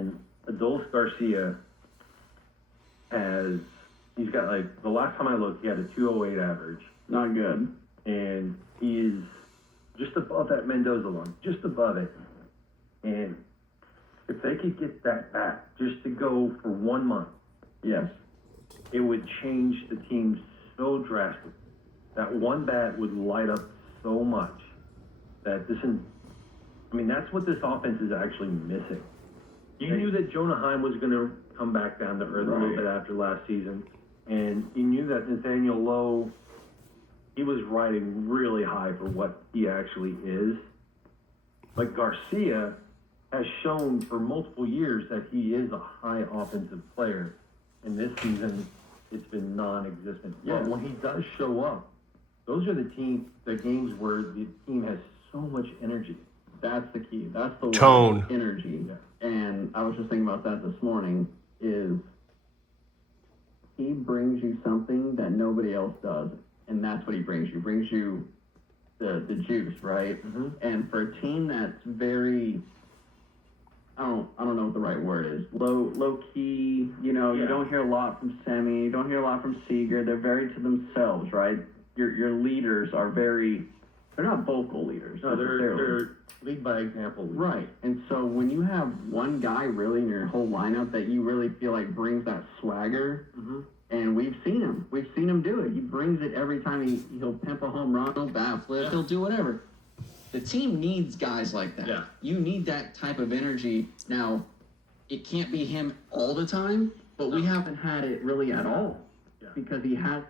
And Adolfo Garcia he's got like, the last time I looked, he had a 208 average. Not good. And he is just above that Mendoza line, just above it. And if they could get that back just to go for 1 month, yes, it would change the team so drastically. That one bat would light up so much that that's what this offense is actually missing. You knew that Jonah Heim was going to come back down to earth a little bit after last season, and you knew that Nathaniel Lowe, he was riding really high for what he actually is. Like Garcia has shown for multiple years that he is a high offensive player, and this season it's been non-existent. Yeah. But when he does show up, those are the games where the team has so much energy. That's the key. That's the tone, energy. Yeah. And I was just thinking about that this morning. Is he brings you something that nobody else does, and that's what he brings you. Brings you the juice, right? Mm-hmm. And for a team that's very, I don't know what the right word is. Low key. You know, Yeah. You don't hear a lot from Semi. You don't hear a lot from Seager. They're very to themselves, right? Your leaders are very. They're not vocal leaders. No, they're lead by example. Right. And so when you have one guy really in your whole lineup that you really feel like brings that swagger, Mm-hmm. and we've seen him do it. He brings it every time. He'll pimp a home run, he'll bat flip, he'll do whatever. The team needs guys like that. Yeah. You need that type of energy. Now, it can't be him all the time, but we haven't had it really at all. Yeah. Because he has.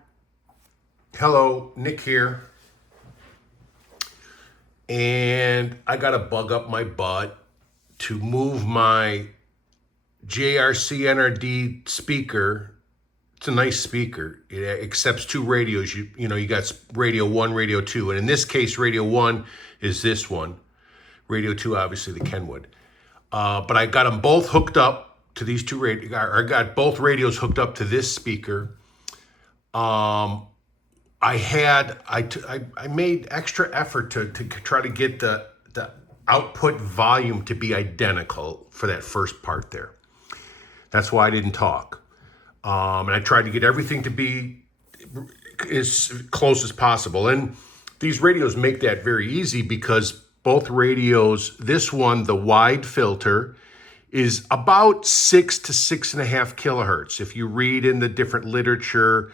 Hello, Nick here. And I got to bug up my butt to move my JRC NRD speaker. It's a nice speaker. It accepts two radios. You got radio 1, radio 2. And in this case, radio 1 is this one. Radio 2, obviously, the Kenwood. But I got them both hooked up to these two radios. I got both radios hooked up to this speaker. I made extra effort to try to get the output volume to be identical for that first part there. That's why I didn't talk. And I tried to get everything to be as close as possible. And these radios make that very easy because both radios, this one, the wide filter, is about 6 to 6.5 kilohertz. If you read in the different literature,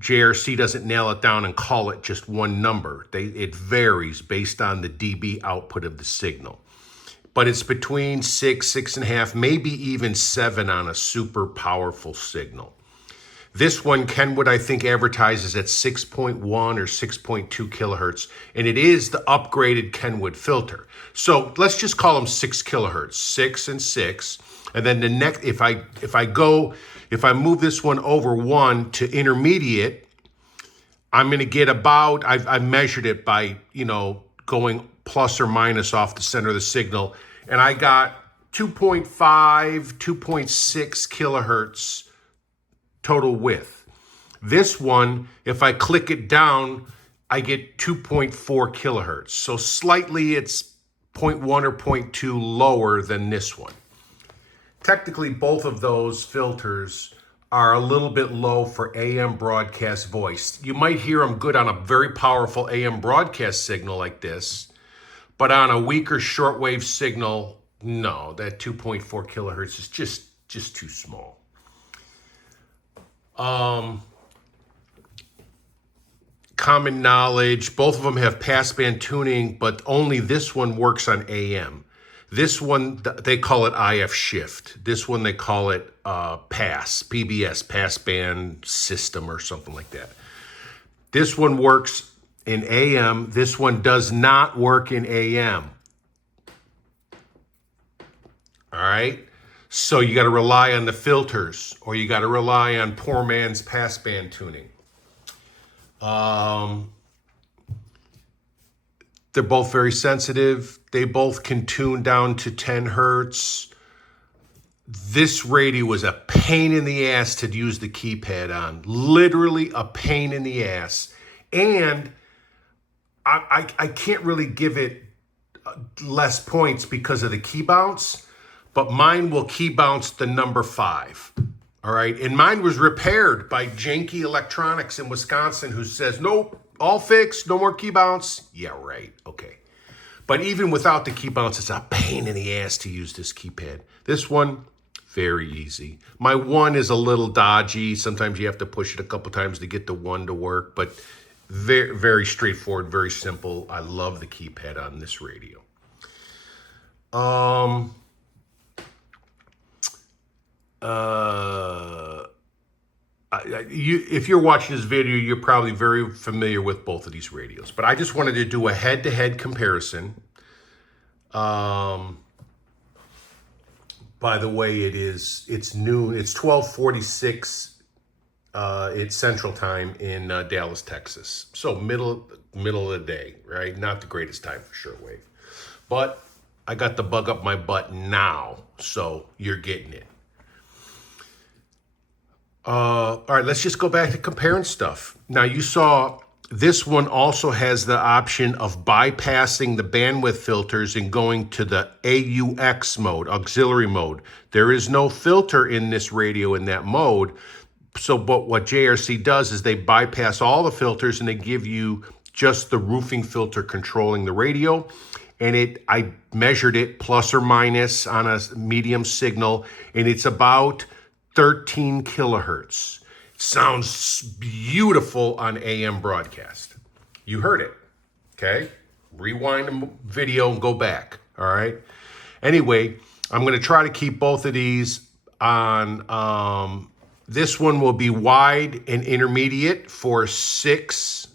JRC doesn't nail it down and call it just one number. It varies based on the dB output of the signal. But it's between 6, 6.5, maybe even 7 on a super powerful signal. This one, Kenwood, I think, advertises at 6.1 or 6.2 kilohertz, and it is the upgraded Kenwood filter. So let's just call them 6 kilohertz, 6 and 6. And then the next, if I move this one over 1 to intermediate, I'm going to get about, I measured it by, going plus or minus off the center of the signal, and I got 2.5, 2.6 kilohertz total width. This one, if I click it down, I get 2.4 kilohertz. So slightly it's 0.1 or 0.2 lower than this one. Technically, both of those filters are a little bit low for AM broadcast voice. You might hear them good on a very powerful AM broadcast signal like this, but on a weaker shortwave signal, no, that 2.4 kilohertz is just too small. Common knowledge, both of them have passband tuning, but only this one works on AM. This one, they call it IF shift. This one, they call it PBS, passband system or something like that. This one works in AM. This one does not work in AM. All right? So you got to rely on the filters, or you got to rely on poor man's passband tuning. They're both very sensitive. They both can tune down to 10 hertz. This radio was a pain in the ass to use the keypad on. Literally a pain in the ass. And I can't really give it less points because of the key bounce. but mine will key bounce the number 5. All right. And mine was repaired by Janky Electronics in Wisconsin, who says, nope, all fixed, no more key bounce. Yeah, right. Okay. But even without the key bounce, it's a pain in the ass to use this keypad. This one, very easy. My 1 is a little dodgy. Sometimes you have to push it a couple times to get the 1 to work, but very, very straightforward, very simple. I love the keypad on this radio. If you're watching this video, you're probably very familiar with both of these radios, but I just wanted to do a head-to-head comparison. By the way, it's noon. It's 12:46. It's Central Time in Dallas, Texas. So middle of the day, right? Not the greatest time for Shortwave, but I got the bug up my butt now, so you're getting it. All right, let's just go back to comparing stuff. Now, you saw this one also has the option of bypassing the bandwidth filters and going to the AUX mode, auxiliary mode. There is no filter in this radio in that mode. So, but what JRC does is they bypass all the filters and they give you just the roofing filter controlling the radio. And I measured it plus or minus on a medium signal, and it's about 13 kilohertz. Sounds beautiful on AM broadcast. You heard it, okay? Rewind the video and go back, all right? Anyway, I'm gonna try to keep both of these on, this one will be wide and intermediate for 6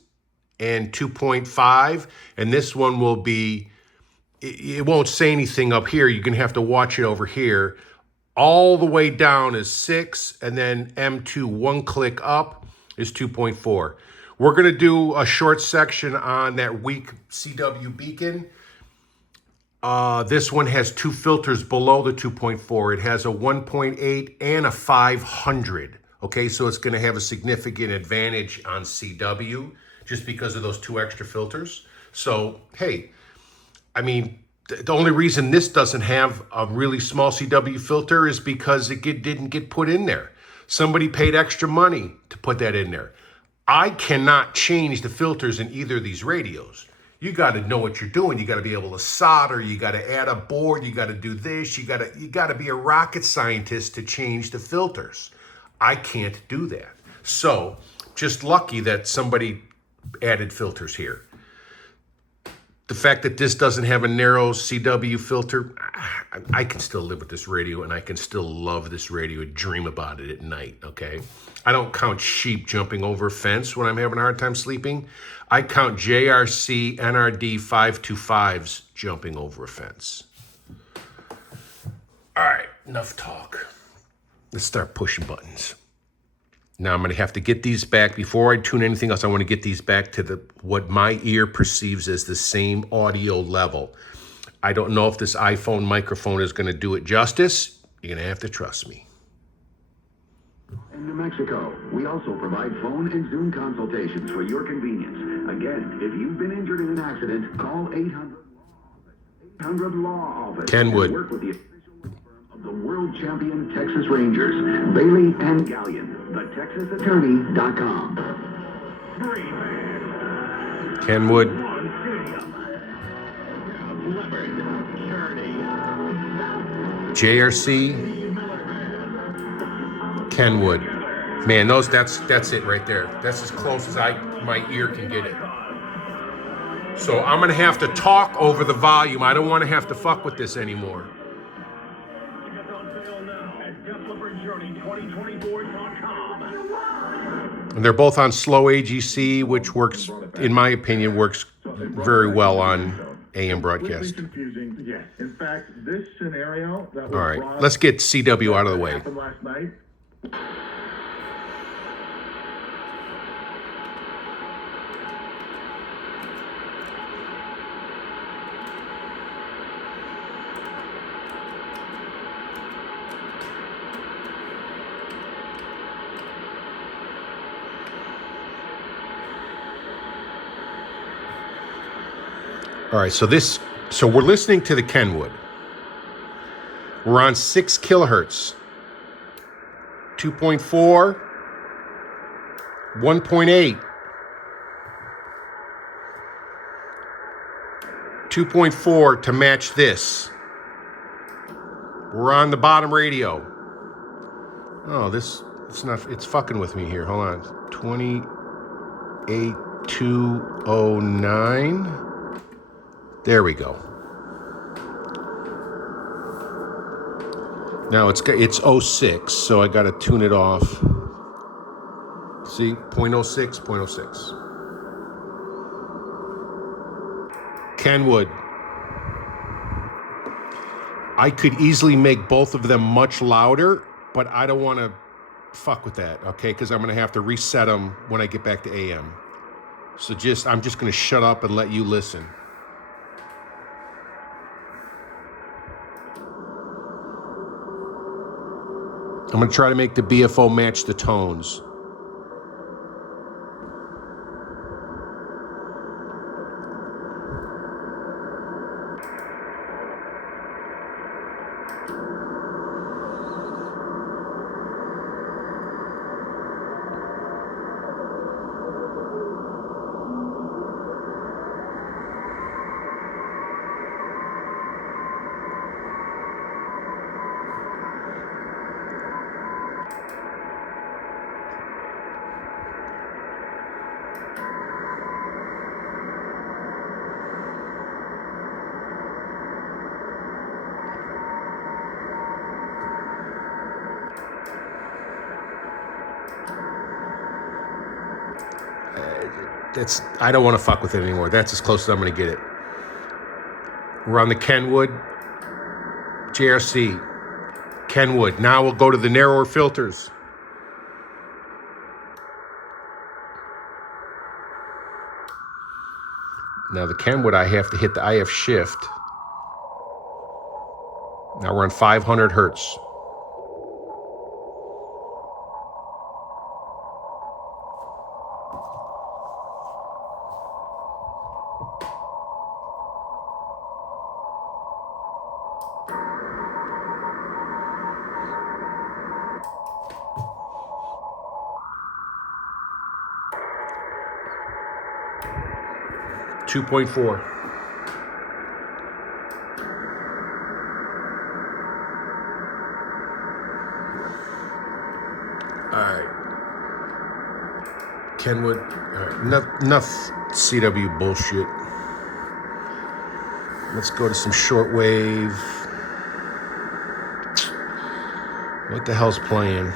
and 2.5, and this one will be, it won't say anything up here. You're gonna have to watch it over here. All the way down is 6, and then M2, 1 click up, is 2.4. We're going to do a short section on that weak CW beacon. This one has 2 filters below the 2.4. It has a 1.8 and a 500. Okay, so it's going to have a significant advantage on CW just because of those 2 extra filters. So, hey, I mean, the only reason this doesn't have a really small CW filter is because it didn't get put in there. Somebody paid extra money to put that in there. I cannot change the filters in either of these radios. You got to know what you're doing. You got to be able to solder. You got to add a board. You got to do this. You got to be a rocket scientist to change the filters. I can't do that. So just lucky that somebody added filters here. The fact that this doesn't have a narrow CW filter, I can still live with this radio, and I can still love this radio and dream about it at night, okay? I don't count sheep jumping over a fence when I'm having a hard time sleeping. I count JRC NRD-525s jumping over a fence. All right, enough talk. Let's start pushing buttons. Now I'm going to have to get these back. Before I tune anything else, I want to get these back to what my ear perceives as the same audio level. I don't know if this iPhone microphone is going to do it justice. You're going to have to trust me. In New Mexico, we also provide phone and Zoom consultations for your convenience. Again, if you've been injured in an accident, call 800-LAW office. Kenwood. And work with the official firm of the world champion Texas Rangers, Bailey and Gallion. TheTexasAttorney.com. Kenwood. JRC. Kenwood. Man, that's it right there. That's as close as my ear can get it. So I'm gonna have to talk over the volume. I don't want to have to fuck with this anymore. And they're both on slow AGC, which works, in my opinion, works very well on AM broadcast. Yes. In fact, this scenario that was all right, let's get CW out of the way. happened last night. All right, so we're listening to the Kenwood. We're on 6 kilohertz. 2.4, 1.8, 2.4 to match this. We're on the bottom radio. Oh, it's fucking with me here. Hold on. 28209. There we go. Now it's 06, so I got to tune it off. See, 0.06, 0.06. Kenwood. I could easily make both of them much louder, but I don't want to fuck with that, okay? Because I'm going to have to reset them when I get back to AM. So I'm just going to shut up and let you listen. I'm going to try to make the BFO match the tones. I don't want to fuck with it anymore. That's as close as I'm going to get it. We're on the Kenwood JRC. Kenwood. Now we'll go to the narrower filters. Now the Kenwood, I have to hit the IF shift. Now we're on 500 hertz. Two 2.4. All right. Kenwood. All right. Enough CW bullshit. Let's go to some shortwave. What the hell's playing?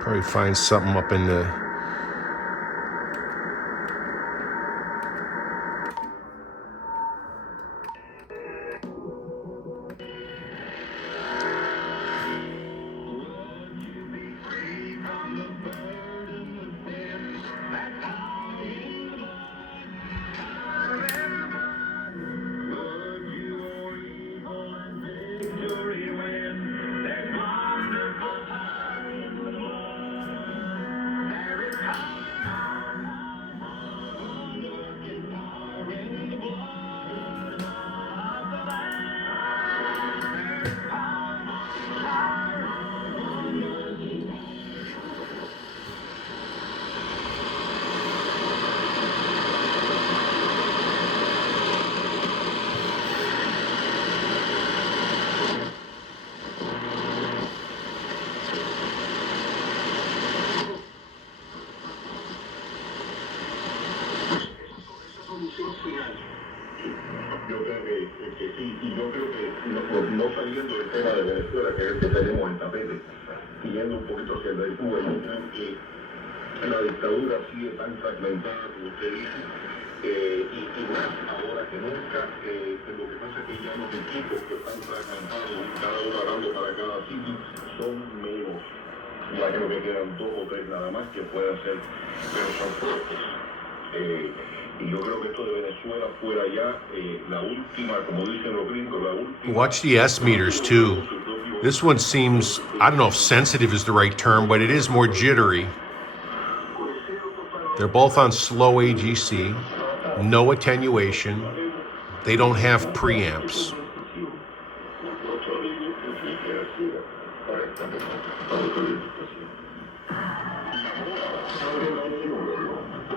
Probably find something up in the... Yo creo que sí, y yo creo que no saliendo del tema de Venezuela, que es el que tenemos en tapete, siguiendo un poquito hacia el de Cuba, yo creo que la dictadura sigue tan fragmentada como usted dice, y más ahora que nunca, lo que pasa es que ya los equipos que están fragmentados, cada uno hablando para cada sitio, son menos. Ya creo que quedan 2 o 3 nada más que pueden hacer, pero son pocos. Y yo creo que esto de Venezuela fuera ya la última, como dicen los gringos, la última. Watch the S meters too. This one seems, I don't know if sensitive is the right term, but it is more jittery. They're both on slow AGC, no attenuation. They don't have preamps. Todo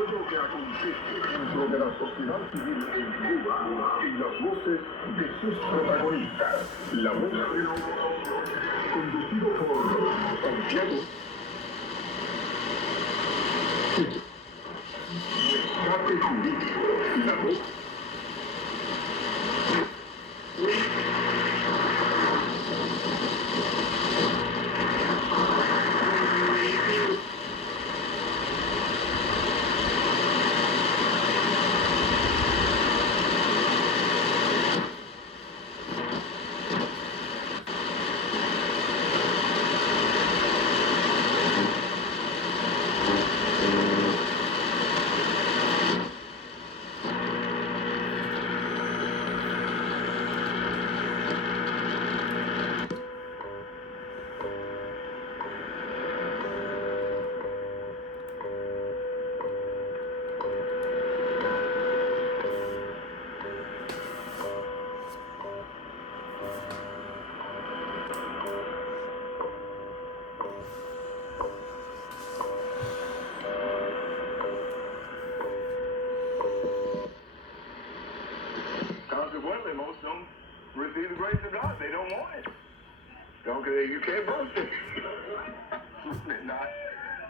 lo que acontece dentro de la sociedad civil en Cuba y las voces de sus protagonistas. La voz de la oposición, conducido por Santiago. Escape jurídico. La voz. Consequently, most don't receive the grace of God. They don't want it. Don't you can't boast it. Absolutely not.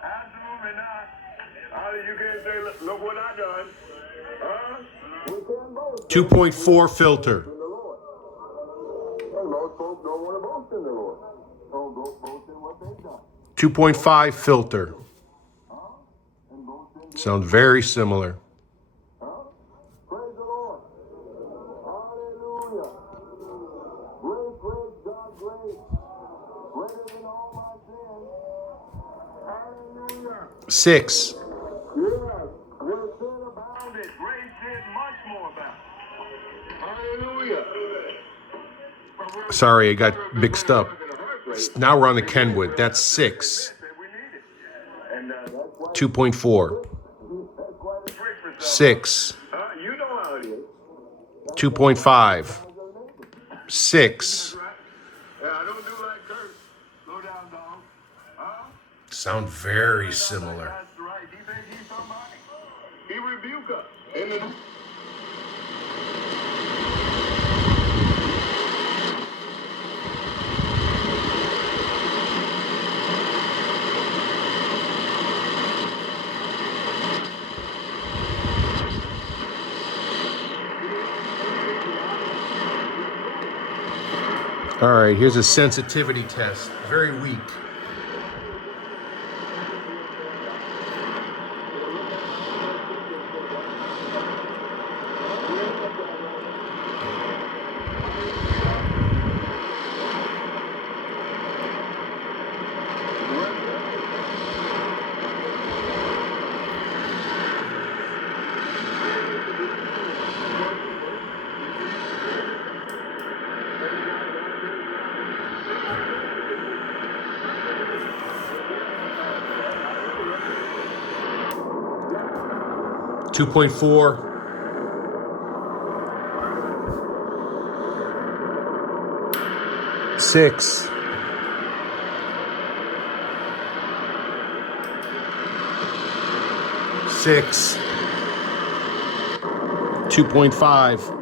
Absolutely not. You can't say, look what I done. We can't boast 2.4 filter. in the Lord. And most folks don't want to boast in the Lord. Don't boast in what they've done. 2.5 filter. And boast in Sound very similar. Praise the Lord. Hallelujah. Great, great God, great. Greater than all my sins. Hallelujah. 6. Yes. Where sin abounded, grace did much more abound. Hallelujah. Sorry, I got mixed up. Now we're on the Kenwood. That's 6. 2.4. 6. You know how it is. 2.5. 6. I don't do like Kurt. Slow down, dog. Sound very similar. That's right. He thinks he's somebody. He rebuke us. Amen. All right, here's a sensitivity test. Very weak. Two point four. 6. 6. 2.5. 2.5.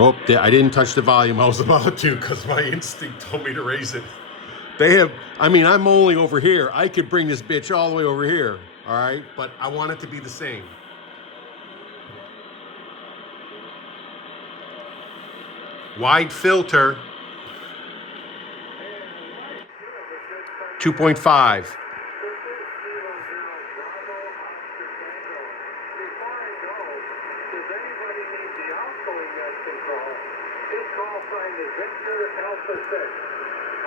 Oh, I didn't touch the volume. I was about to because my instinct told me to raise it. They have, I mean, I'm only over here. I could bring this bitch all the way over here, all right? But I want it to be the same. Wide filter, 2.5.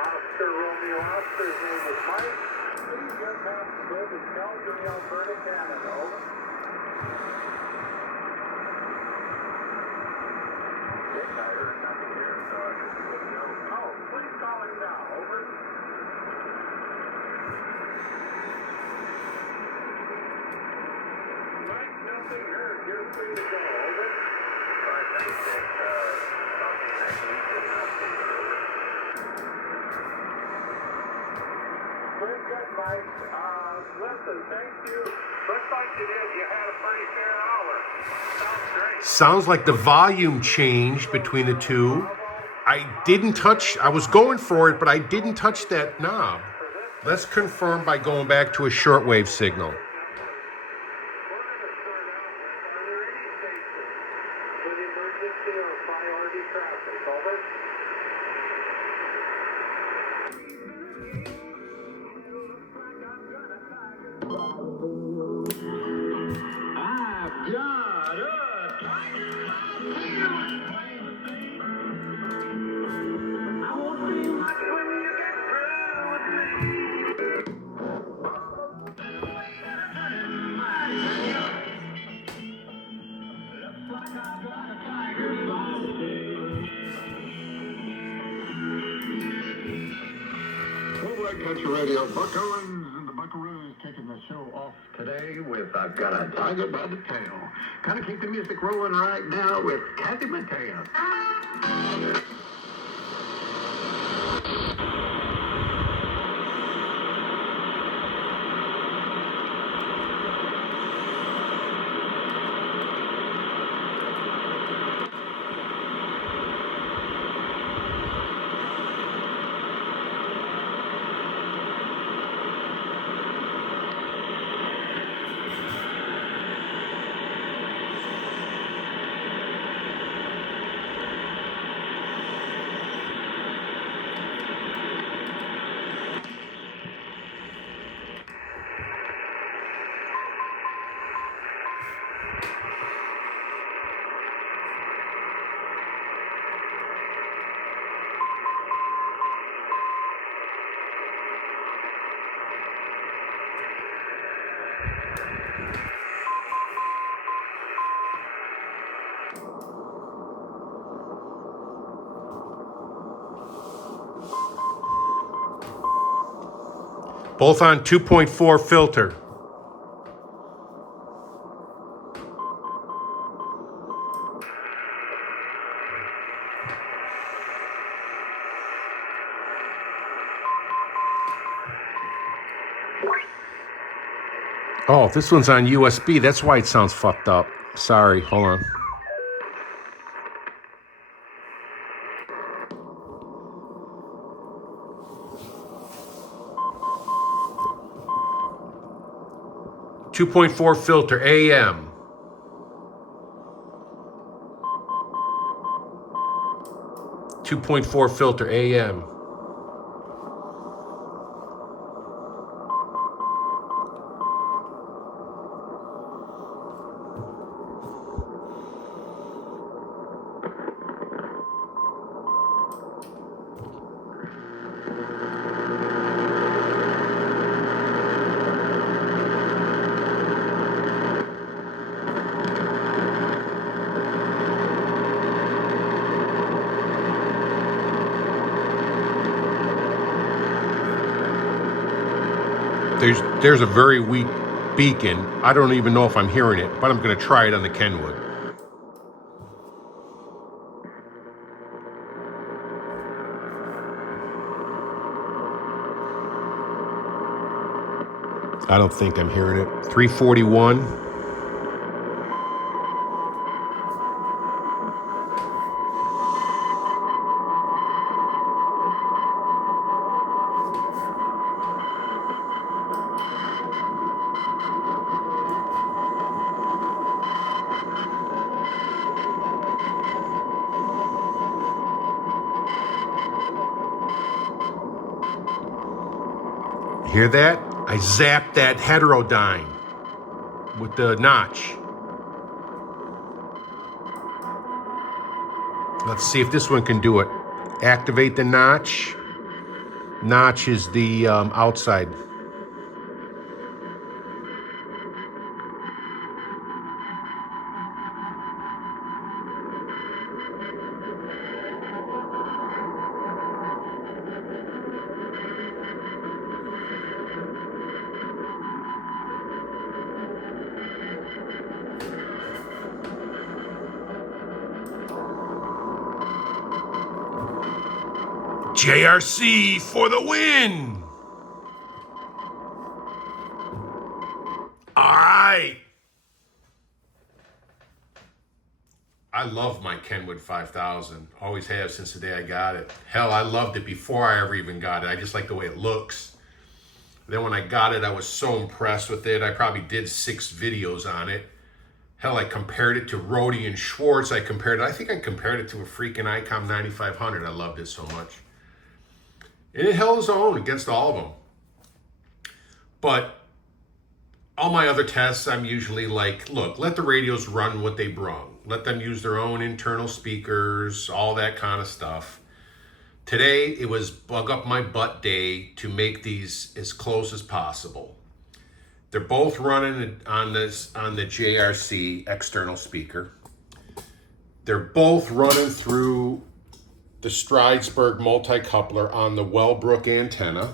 Oscar Romeo Oscar's name is Mike. Please get past the bid in Calgary, Alberta, Canada. Over. I heard nothing here, so I just didn't know. Oh, please call him now. Over. Mike, nothing heard. You're free to go. Over. All right, thanks, Dick. Talk to you next week and see you. Over. Very good, Mike. Listen, thank you. Looks like you had a pretty fair hour. Sounds great. Sounds like the volume changed between the two. I didn't touch, I was going for it, but I didn't touch that knob. Let's confirm by going back to a shortwave signal. We're going to start out with, are there any stations with emergency or priority traffic? Over. Country Radio, Buck Owens and the Buckaroos kicking the show off today with I've Got a Tiger by the Tail. Kind of keep the music rolling right now with Kathy Mateo. Both on 2.4 filter. Oh, this one's on USB. That's why it sounds fucked up. Sorry, hold on. .4 filter, AM. .4 filter, AM. There's a very weak beacon. I don't even know if I'm hearing it, but I'm going to try it on the Kenwood. I don't think I'm hearing it. 341. Hear that? I zapped that heterodyne with the notch. Let's see if this one can do it. Activate the notch. Notch is the outside. JRC for the win! All right. I love my Kenwood 5000. Always have since the day I got it. Hell, I loved it before I ever even got it. I just like the way it looks. Then when I got it, I was so impressed with it. I probably did 6 videos on it. Hell, I compared it to Rode and Schwartz. I think I compared it to a freaking ICOM 9500. I loved it so much. And it held its own against all of them. But all my other tests, I'm usually like, look, let the radios run what they brung. Let them use their own internal speakers, all that kind of stuff. Today, it was bug up my butt day to make these as close as possible. They're both running on the JRC external speaker. They're both running through the Stridesburg multi-coupler on the Wellbrook antenna.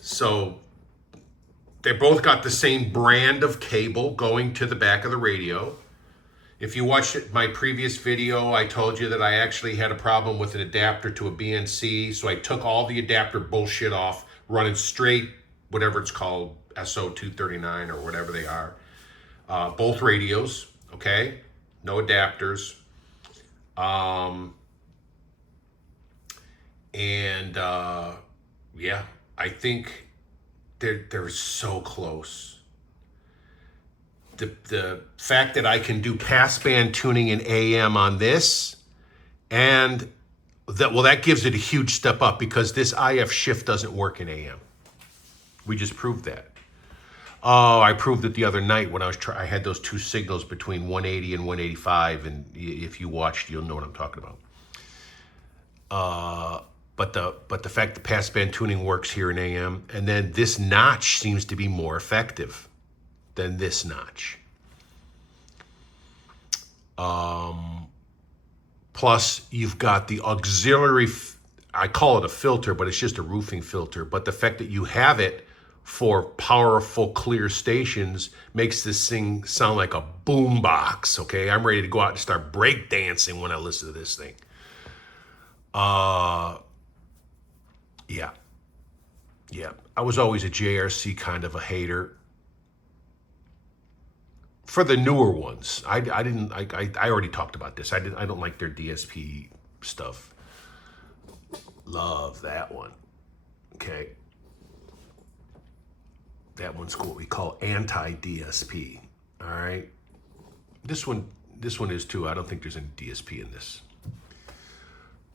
So they both got the same brand of cable going to the back of the radio. If you watched my previous video, I told you that I actually had a problem with an adapter to a BNC. So I took all the adapter bullshit off, running straight, whatever it's called, SO239 or whatever they are. Both radios, okay? No adapters. Yeah, I think they're so close. The fact that I can do passband tuning in AM on this, and that gives it a huge step up because this IF shift doesn't work in AM. We just proved that. Oh, I proved it the other night when I had those 2 signals between 180 and 185, and if you watched, you'll know what I'm talking about. But the fact that passband tuning works here in AM, and then this notch seems to be more effective than this notch. Plus, you've got the auxiliary, I call it a filter, but it's just a roofing filter. But the fact that you have it for powerful, clear stations makes this thing sound like a boom box, okay? I'm ready to go out and start breakdancing when I listen to this thing. Yeah. I was always a JRC kind of a hater. For the newer ones, I already talked about this. I don't like their DSP stuff. Love that one. Okay. That one's what we call anti-DSP. All right. This one is too. I don't think there's any DSP in this.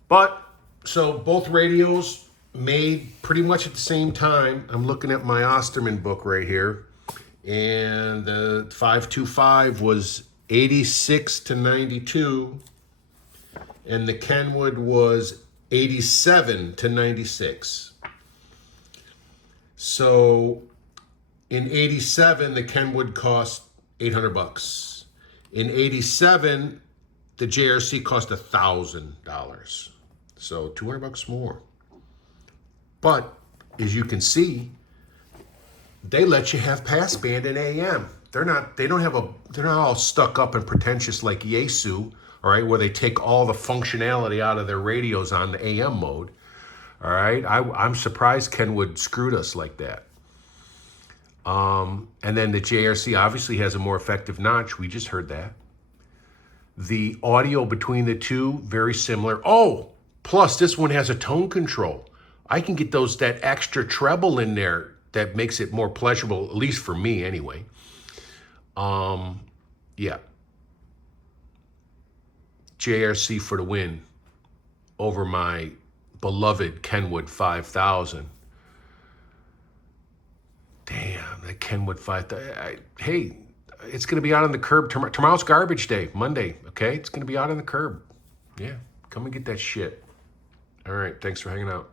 But so both radios made pretty much at the same time. I'm looking at my Osterman book right here. And the 525 was 86 to 92. And the Kenwood was 87 to 96. So in 87, the Kenwood cost $800. In 87, the JRC cost $1,000. So $200 more. But as you can see, they let you have passband in AM. They're not all stuck up and pretentious like Yaesu, all right, where they take all the functionality out of their radios on the AM mode. All right. I'm surprised Kenwood screwed us like that. And then the JRC obviously has a more effective notch. We just heard that. The audio between the two, very similar. Oh, plus this one has a tone control. I can get that extra treble in there that makes it more pleasurable, at least for me anyway. Yeah. JRC for the win over my beloved Kenwood 5000. that Kenwood 5. Hey, it's going to be out on the curb tomorrow. Tomorrow's garbage day, Monday. Okay, it's going to be out on the curb. Yeah, come and get that shit. All right, thanks for hanging out.